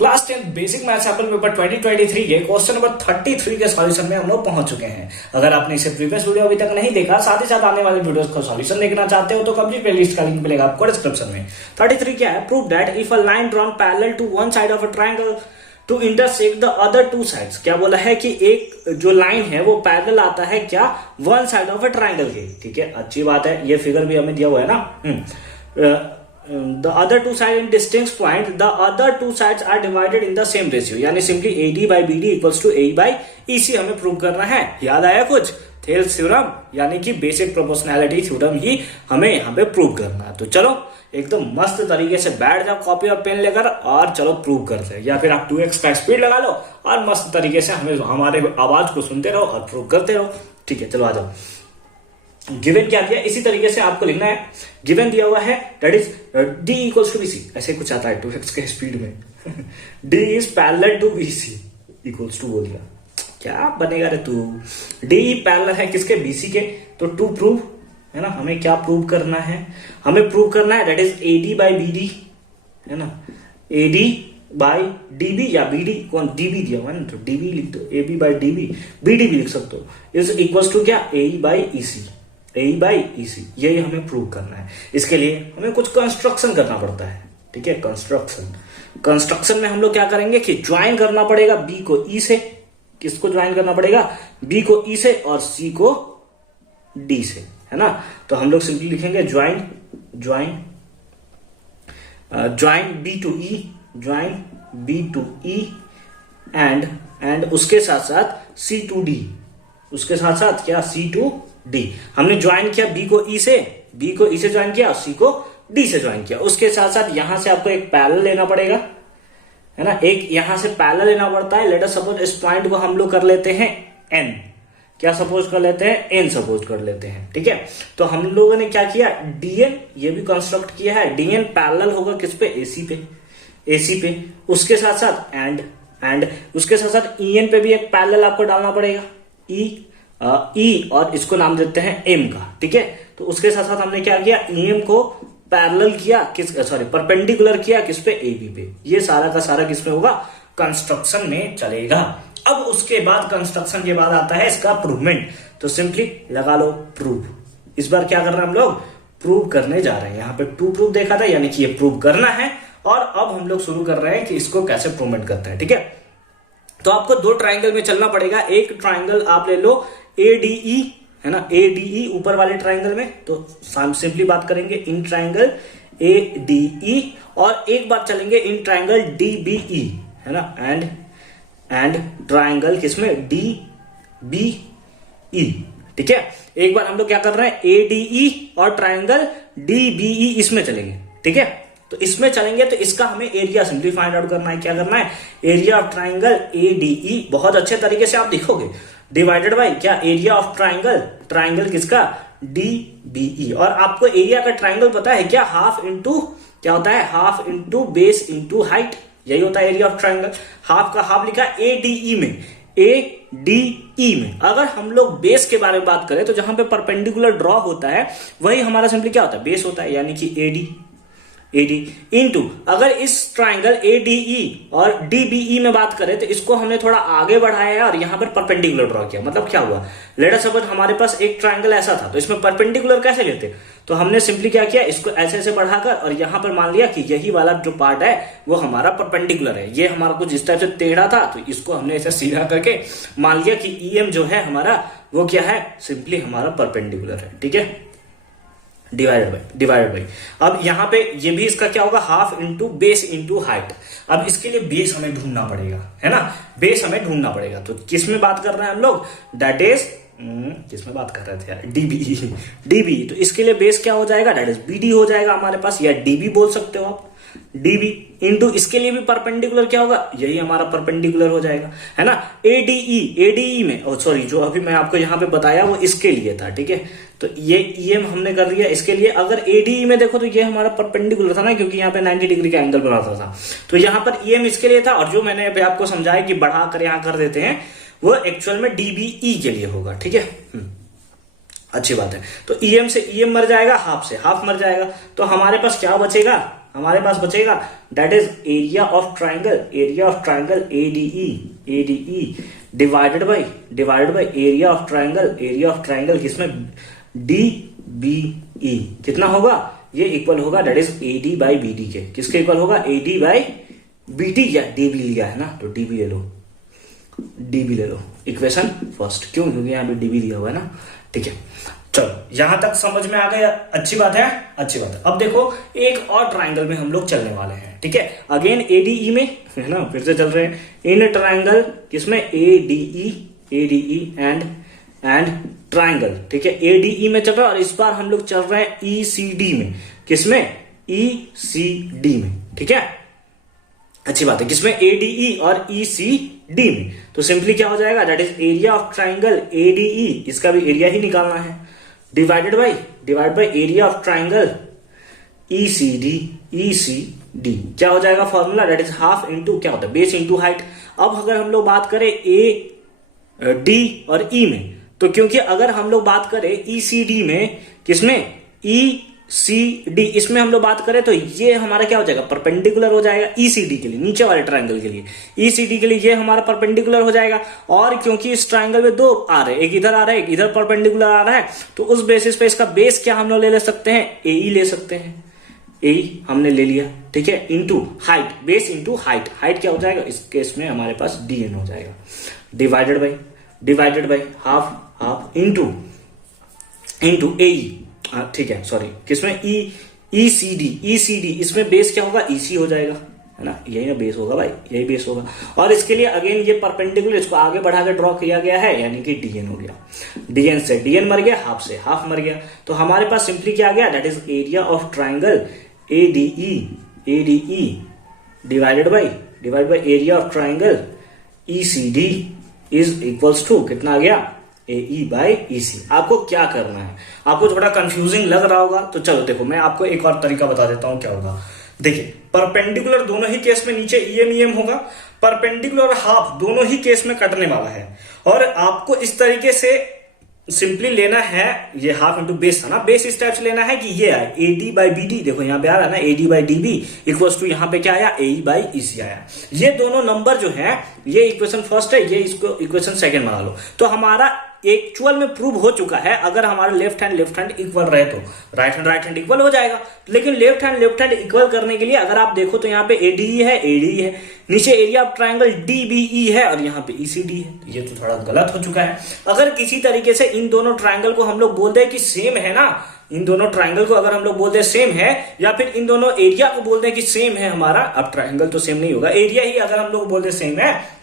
Class 10 basic maths sample paper 2023 के question number 33 के solution में हम लोग पहुंच चुके हैं। अगर आपने इसे प्रीवियस वीडियो अभी तक नहीं देखा, साथ ही साथ आने वाले वीडियोस का सॉल्यूशन देखना चाहते हो तो कंप्लीट प्लेलिस्ट का लिंक मिलेगा आपको डिस्क्रिप्शन में। 33 क्या है? Prove that if a line drawn parallel to one side of a triangle to intersect the other two sides. क्या बोला है कि एक जो लाइन है वो पैरेलल आता है क्या? One side of a triangle के। ठीक है, अच्छी बात है। ये फिगर भी हमें दिया हुआ है ना। The other two sides in distinct point, the other two sides are divided in the same ratio. यानी simply AD by BD equals to AE by EC हमें प्रूव करना है। याद आया कुछ? थेल्स थ्योरम यानी कि बेसिक प्रोपोर्शनैलिटी थ्योरम ही हमें यहाँ पे प्रूव करना है। तो चलो एकदम मस्त तरीके से बैठ जाओ कॉपी और पेन लेकर और चलो प्रूव करते हैं। या फिर आप 2x का स्पीड लगा लो और मस्त तरीके से हमें हमारे आवाज को सुनते रहो और प्रूव करते रहो। ठीक है, चलो आ जाओ। गिवन क्या दिया, इसी तरीके से आपको लिखना है। गिवन दिया हुआ है that is D equals to BC, ऐसे कुछ आता है 2x के स्पीड में। D is parallel to BC equals to बोल दिया, क्या बनेगा रे तू? D पैरेलल है किसके? BC के। तो टू प्रूव है ना, हमें क्या प्रूव करना है? हमें प्रूव करना है that is AD by BD है ना, AD बाई DB या BD, कौन DB दिया हुआ है ना तो DB लिख दो, AB बाई DB, BD भी लिख सकते हो। इज इक्वल्स टू क्या? AE by EC, AE by EC, यही हमें प्रूव करना है। इसके लिए हमें कुछ कंस्ट्रक्शन करना पड़ता है। ठीक है, कंस्ट्रक्शन में हम लोग क्या करेंगे कि ज्वाइन करना पड़ेगा B को E से। किसको ज्वाइन करना पड़ेगा? B को E से और C को D से, है ना। तो हम लोग सिंपली लिखेंगे join B to E, join B to E and उसके साथ साथ C टू D, उसके साथ साथ क्या? C to D। हमने ज्वाइन किया B को E से ज्वाइन किया और C को D से ज्वाइन किया। उसके साथ साथ यहां से आपको एक पैरेलल लेना पड़ेगा, है ना। एक यहां से पैरेलल लेना पड़ता है। लेट अस सपोज इस पॉइंट को हम लोग कर लेते हैं N, क्या सपोज कर लेते हैं? N सपोज कर लेते हैं। ठीक है, तो हम लोगों ने क्या किया? DN ये भी कंस्ट्रक्ट किया है। DN पैरेलल होगा किस पे? AC पे। उसके साथ साथ एंड उसके साथ साथ EN पे भी एक पैरेलल आपको डालना पड़ेगा, E और इसको नाम देते हैं M का। ठीक है, तो उसके साथ साथ हमने क्या किया? EM को पैरेलल किया परपेंडिकुलर किया किस पे? AB पे। ये सारा का सारा किस में होगा? कंस्ट्रक्शन में चलेगा। अब उसके बाद कंस्ट्रक्शन के बाद आता है इसका प्रूवमेंट। तो सिंपली लगा लो प्रूव। इस बार क्या कर रहे हैं हम लोग? प्रूव करने जा रहे हैं। यहाँ पे टू प्रूव देखा था, यानी कि ये प्रूव करना है। और अब हम लोग शुरू कर रहे हैं कि इसको कैसे प्रूवमेंट करते हैं। ठीक है, तो आपको दो ट्राइंगल में चलना पड़ेगा। एक ट्राइंगल आप ले लो ADE, है ना, ADE ऊपर वाले ट्राइंगल में। तो सिंपली बात करेंगे इन ट्राइंगल ADE, और एक बार चलेंगे इन ट्राइंगल DBE, है ना, एंड ट्राइंगल किसमें? DBE। ठीक है, एक बार हम लोग क्या कर रहे हैं? ADE और ट्राइंगल DBE इसमें चलेंगे। ठीक है, तो इसमें चलेंगे तो इसका हमें एरिया सिंपली फाइंड आउट करना है। क्या करना है? एरिया ऑफ ट्राइंगल ADE बहुत अच्छे तरीके से आप देखोगे, डिवाइडेड बाय क्या? एरिया ऑफ ट्राइंगल किसका? DBE। और आपको एरिया का ट्राइंगल पता है क्या? हाफ इंटू क्या होता है? Half into base into height, यही होता है एरिया ऑफ ट्राइंगल। हाफ का हाफ लिखा ADE में। अगर हम लोग बेस के बारे में बात करें तो जहां पे परपेंडिकुलर ड्रॉ होता है वही हमारा सिंपली क्या होता है? बेस होता है, यानी कि AD इंटू अगर इस ट्राइंगल ADE और DBE में बात करें तो इसको हमने थोड़ा आगे बढ़ाया है और यहां पर परपेंडिकुलर ड्रॉ किया। मतलब क्या हुआ? लेट अस सपोज हमारे पास एक ट्राइंगल ऐसा था, तो इसमें परपेंडिकुलर कैसे लेते? तो हमने सिंपली क्या किया? इसको ऐसे बढ़ाकर और यहां पर मान लिया कि यही वाला जो पार्ट है वो हमारा परपेंडिकुलर है। ये हमारा कुछ इस टाइप से टेढ़ा था, तो इसको हमने ऐसे सीधा करके मान लिया कि EM जो है हमारा वो क्या है? सिंपली हमारा परपेंडिकुलर है। ठीक है, डिवाइडेड बाई। अब यहां पे ये भी इसका क्या होगा? Half into base into height. अब इसके लिए बेस हमें ढूंढना पड़ेगा, है ना, बेस हमें ढूंढना पड़ेगा। तो किस में बात कर रहे हैं हम लोग? दैट इज किस में बात कर रहे थे यार? DBE। तो इसके लिए बेस क्या हो जाएगा? दैट इज BD हो जाएगा हमारे पास, या DB बोल सकते हो आप। DB इंटू इसके लिए भी परपेंडिकुलर क्या होगा? यही हमारा परपेंडिकुलर हो जाएगा, है ना। ADE में सॉरी, जो अभी मैं आपको यहाँ पे बताया वो इसके लिए था। ठीक है, तो ये EM हमने कर दिया इसके लिए। अगर ADE में देखो तो ये हमारा परपेंडिकुलर था ना, क्योंकि यहाँ पे 90 डिग्री का एंगल बनाता था। तो यहाँ पर EM इसके लिए था, और जो मैंने अभी आपको समझाया कि बढ़ाकर यहाँ कर देते हैं वो एक्चुअल में DBE के लिए होगा। ठीक है, अच्छी बात है। तो EM से EM मर जाएगा, हाफ से हाफ मर जाएगा, तो हमारे पास क्या बचेगा? हमारे पास बचेगा that is area of triangle ADE divided by area of triangle किसमें डीबीई कितना होगा, ये इक्वल होगा that is AD by BD के, किसके इक्वल होगा, एडी बाई बीडी, या डीबी लिया है ना तो डीबी ले लो इक्वेशन फर्स्ट, क्यों, क्योंकि यहाँ पे डीबी दिया हुआ है ना, ठीक है। चलो यहां तक समझ में आ गया, अच्छी बात है। अब देखो एक और ट्राइंगल में हम लोग चलने वाले हैं, ठीक है, अगेन एडीई में है ना, फिर से चल रहे हैं इन ट्राइंगल किसमें, एडीई एंड ट्राइंगल, ठीक है, एडीई में चल रहा है और इस बार हम लोग चल रहे हैं ईसीडी में, किसमें, ईसीडी में, ठीक है, अच्छी बात है, किसमें, एडीई और ईसीडी में। तो सिंपली क्या हो जाएगा, that is area of triangle ADE, इसका भी एरिया ही निकालना है, divide by area of triangle ECD क्या हो जाएगा formula, that is half into क्या होता है, बेस इंटू हाइट। अब अगर हम लोग बात करें ए डी और ई में, तो क्योंकि अगर हम लोग बात करें ईसीडी में, किसमें, ईसीडी, इसमें हम लोग बात करें तो ये हमारा क्या हो जाएगा, परपेंडिकुलर हो जाएगा ईसीडी के लिए, नीचे वाले ट्राइंगल के लिए, ईसीडी के लिए ये हमारा परपेंडिकुलर हो जाएगा। और क्योंकि इस ट्राइंगल में दो आ रहे हैं, एक इधर आ रहा है, एक इधर परपेंडिकुलर आ रहा है, तो उस बेसिस पे इसका बेस क्या हम लोग ले सकते हैं, एई ले सकते हैं, एई हमने ले लिया, ठीक है, into height, base into height, height क्या हो जाएगा, इस केस में हमारे पास डीएन हो जाएगा, डिवाइडेड बाय हाफ इंटू एई, ठीक है, सॉरी, किसमें, ईसीडी, इसमें बेस क्या होगा, ईसी हो जाएगा, है ना, यही ना बेस होगा भाई, यही बेस होगा। और इसके लिए अगेन ये परपेंडिकुलर, इसको आगे बढ़ा के ड्रॉ किया गया है, यानी कि डीएन हो गया, डीएन से डीएन मर गया, हाफ से हाफ मर गया, तो हमारे पास सिंपली क्या आ गया, that is area of triangle ADE divided by area of triangle ECD is equals to कितना आ गया, एई बाई ईसी। आपको क्या करना है, आपको थोड़ा कंफ्यूजिंग लग रहा होगा, तो चलो देखो मैं आपको एक और तरीका बता देता हूं क्या होगा। देखिए परपेंडिकुलर दोनों ही केस में नीचे ईएम होगा, परपेंडिकुलर और हाफ दोनों ही केस में कटने वाला है, और आपको इस तरीके से सिंपली लेना है, ये हाफ इंटू बेस था ना, बेस इस टाइप से लेना है कि ये आए एडी बाई बीडी, देखो यहाँ पे आ रहा है ना, AD by DB equals to यहाँ पे क्या आया, एई बाई ईसी आया। ये दोनों नंबर जो है, ये इक्वेशन फर्स्ट है, ये इसको इक्वेशन सेकंड बना लो, तो हमारा एक्चुअल में प्रूव हो चुका है। अगर हमारा लेफ्ट हैंड इक्वल रहे तो राइट हैंड इक्वल हो जाएगा, लेकिन लेफ्ट हैंड इक्वल करने के लिए अगर आप देखो तो यहाँ पे एडीई है, नीचे एरिया ऑफ ट्राइंगल डीबीई है और यहाँ पे ईसीडी है, तो ये तो थोड़ा गलत हो चुका है। अगर किसी तरीके से इन दोनों ट्राइंगल को हम लोग बोल दें कि सेम है ना, इन दोनों ट्राइंगल को अगर हम लोग बोलते हैं सेम है, या फिर इन दोनों एरिया को बोलते हैं कि सेम है हमारा, अब ट्राइंगल तो सेम नहीं होगा, एरिया ही अगर हम लोग बोलते सेम है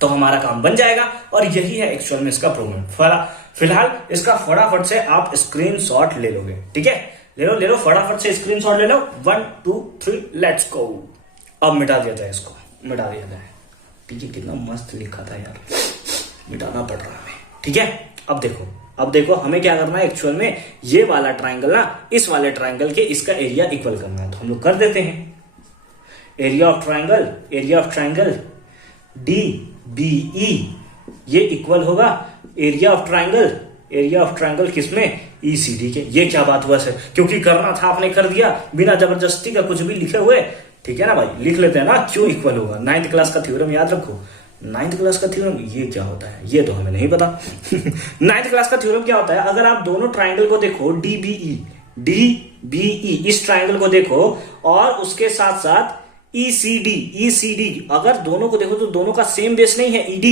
तो हमारा काम बन जाएगा। और यही है एक्चुअल में इसका प्रूवमेंट। फिलहाल इसका फटाफट से आप स्क्रीनशॉट ले लोगे, ठीक है, ले लो फटाफट से स्क्रीनशॉट ले लो, 1 2 3 लेट्स गो। अब मिटा दिया जाए इसको, मिटा दिया जाए, ठीक है, कितना मस्त लिखा था यार, मिटाना पड़ रहा है, ठीक है। अब देखो हमें क्या करना है एक्चुअल में, ये वाला ट्राइंगल ना, इस वाले ट्राइंगल के इसका एरिया इक्वल करना है, तो हम लोग कर देते हैं। एरिया ऑफ ट्राइंगल DBE ये इक्वल होगा एरिया ऑफ ट्राइंगल किसमें, ECD के। ये क्या बात हुआ सर, क्योंकि करना था आपने कर दिया बिना जबरदस्ती का, कुछ भी लिखे हुए, ठीक है ना भाई, लिख लेते हैं ना, क्यों इक्वल होगा। 9th क्लास का थ्योरम याद रखो, 9th क्लास का थ्योरम ये क्या होता है, ये तो हमें नहीं पता। 9th क्लास का थ्योरम क्या होता है, अगर आप दोनों ट्राइंगल को देखो, DBE इस ट्राइंगल को देखो और उसके साथ साथ ECD अगर दोनों को देखो तो दोनों का सेम बेस नहीं है ED,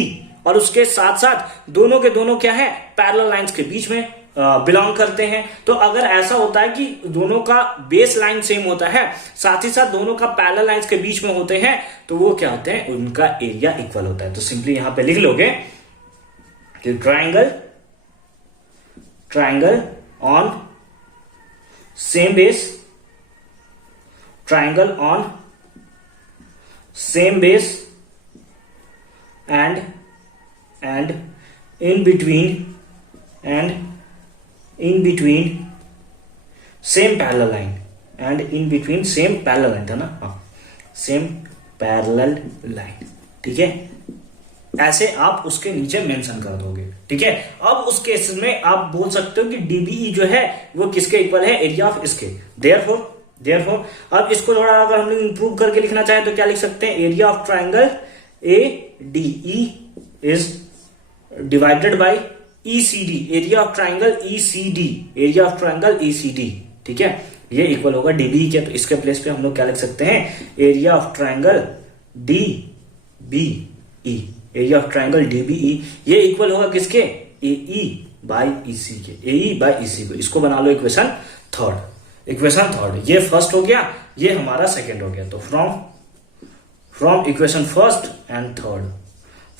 और उसके साथ साथ दोनों के दोनों क्या है, पैरेलल लाइंस के बीच में बिलोंग करते हैं। तो अगर ऐसा होता है कि दोनों का बेस लाइन सेम होता है, साथ ही साथ दोनों का पैरेलल लाइंस के बीच में होते हैं, तो वो क्या होते हैं, उनका एरिया इक्वल होता है। तो सिंपली यहां पे लिख लोगे कि triangle on same base, triangle on same base and in between same parallel line, and in between same parallel line था ना, हाँ, same parallel line, ठीक है। ऐसे आप उसके नीचे मेंशन कर दोगे, ठीक है। अब उस केस में आप बोल सकते हो कि DBE जो है वो किसके इक्वल है, एरिया ऑफ इसके। देयरफॉर अब इसको थोड़ा अगर हम लोग इंप्रूव करके लिखना चाहें तो क्या लिख सकते हैं, area of triangle ADE is divided by ECD, area of triangle ECD, area of triangle ECD, ठीक है, ये इक्वल होगा DBE के। तो इसके प्लेस पे हम लोग क्या लिख सकते हैं, area of triangle DBE, area of triangle DBE, ये इक्वल होगा किसके, AE बाय EC के, AE बाय EC को। इसको बना लो इक्वेशन थर्ड। ये फर्स्ट हो गया, ये हमारा सेकेंड हो गया। तो from equation first and third,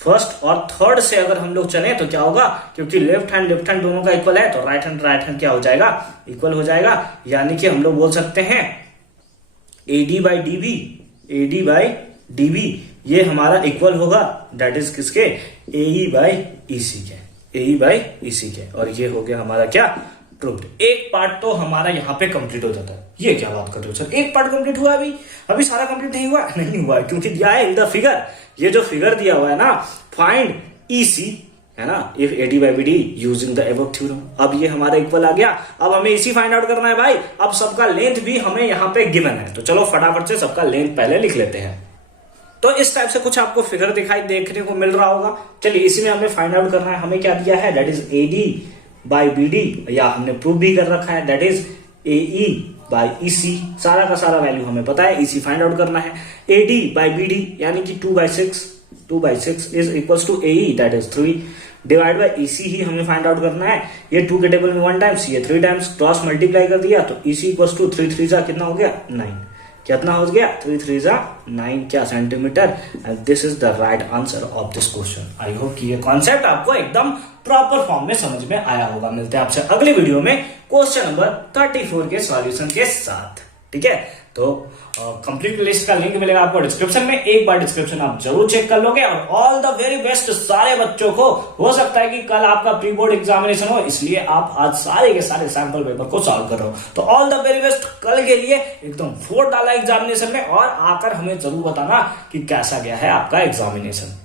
first और थर्ड से अगर हम लोग चले तो क्या होगा, क्योंकि लेफ्ट हैंड दोनों का इक्वल है तो राइट हैंड क्या हो जाएगा, इक्वल हो जाएगा। यानी कि हम लोग बोल सकते हैं AD बाय DB ये हमारा इक्वल होगा, दैट इज किसके, AE बाय EC के। और ये हो गया हमारा क्या, प्रूव्ड। एक पार्ट तो हमारा यहाँ पे कंप्लीट हो जाता है। ये क्या बात कर रहे हो सर, एक पार्ट कंप्लीट हुआ, अभी सारा कंप्लीट नहीं हुआ क्योंकि दिया है इन द फिगर, ये जो फिगर दिया हुआ है ना, फाइंड EC है ना, if AD by BD using the above theorem. अब ये हमारा इक्वल आ गया, अब हमें EC फाइंड आउट करना है भाई। अब सबका लेंथ भी हमें यहाँ पे गिवन है, तो चलो फटाफट से सबका लेंथ पहले लिख लेते हैं। तो इस टाइप से कुछ आपको फिगर देखने को मिल रहा होगा। चलिए इसी में हमें फाइंड आउट करना है, हमें क्या दिया है, that is AD by BD, या हमने प्रूव भी कर रखा है, that is AE by EC। सारा का सारा वैल्यू हमें पता है, EC फाइंड आउट करना है। AD बाय BD यानी कि 2/6 is equals to AE, that is 3 divide by EC ही हमें फाइंड आउट करना है। ये 2 के टेबल में 1 टाइम्स, ये 3 टाइम्स, क्रॉस मल्टीप्लाई कर दिया तो EC इक्वल्स टू 3 3 जा कितना हो गया, 9। कितना हो गया, 3 3 जा 9 क्या centimetre. And this is the right answer of this question. I hope कि ये कॉन्सेप्ट आपको एकदम प्रॉपर फॉर्म में समझ में आया होगा। मिलते हैं आपसे अगले वीडियो में क्वेश्चन नंबर 34 के सॉल्यूशन के साथ, ठीक है। तो कंप्लीट लिस्ट का लिंक मिलेगा आपको डिस्क्रिप्शन में, एक बार डिस्क्रिप्शन आप जरूर चेक कर लोगे। और ऑल द वेरी बेस्ट सारे बच्चों को। हो सकता है कि कल आपका प्री बोर्ड एग्जामिनेशन हो, इसलिए आप आज सारे के सारे सैंपल पेपर को सॉल्व कर रहे हो। तो ऑल द वेरी बेस्ट कल के लिए, एकदम 4 डाला एग्जामिनेशन में, और आकर हमें जरूर बताना कि कैसा गया है आपका एग्जामिनेशन।